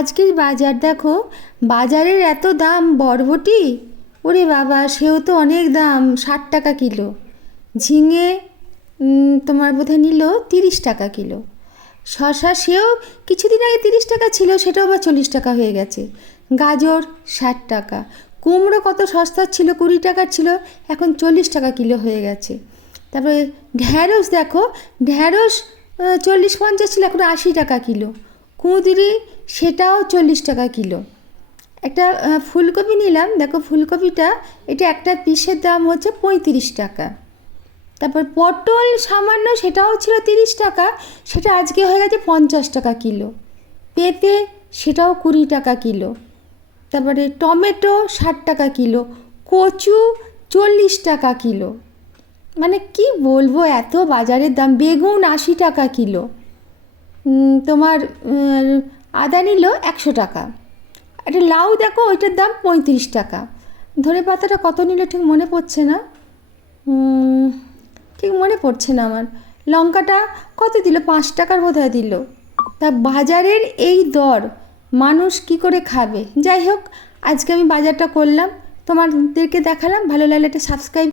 আজকের বাজার দেখো, বাজারের এত দাম বরবটি? ওরে বাবা, সেও তো অনেক দাম, ষাট টাকা কিলো। ঝিঙে তোমার বোধহয় নিল তিরিশ টাকা কিলো। শশা সেও কিছুদিন আগে তিরিশ টাকা ছিল, সেটাও আবার চল্লিশ টাকা হয়ে গেছে। গাজর ষাট টাকা। কুমড়ো কত সস্তা ছিল, কুড়ি টাকার ছিল, এখন চল্লিশ টাকা কিলো হয়ে গেছে। তারপরে ঢ্যাঁড়স দেখো ঢ্যাঁড়স চল্লিশ পঞ্চাশ ছিল, এখন আশি টাকা কিলো। কুঁদরি, সেটাও চল্লিশ টাকা কিলো। একটা ফুলকপি নিলাম। দেখো ফুলকপিটা, এটা একটা পিসের দাম হচ্ছে পঁয়ত্রিশ টাকা। তারপর পটল সামান্য, সেটাও ছিল তিরিশ টাকা। সেটা আজকে হয়ে গেছে পঞ্চাশ টাকা কিলো। পেঁপে, সেটাও কুড়ি টাকা কিলো। তারপরে টমেটো, ষাট টাকা কিলো। কচু, চল্লিশ টাকা কিলো। মানে কি বলব, এত বাজারের দাম। বেগুন আশি টাকা কিলো। তোমার আদা নিল একশো টাকা। একটা লাউ দেখো, ওইটার দাম পঁয়ত্রিশ টাকা। ধনে পাতাটা কত নিল ঠিক মনে পড়ছে না? ঠিক মনে পড়ছে না আমার। লঙ্কাটা কত দিল? পাঁচ টাকার বোধ হয় দিল। তা বাজারের এই দর, মানুষ কি করে খাবে? যাই হোক, আজকে আমি বাজারটা করলাম। তোমাদেরকে দেখালাম। ভালো লাগলে একটা সাবস্ক্রাইব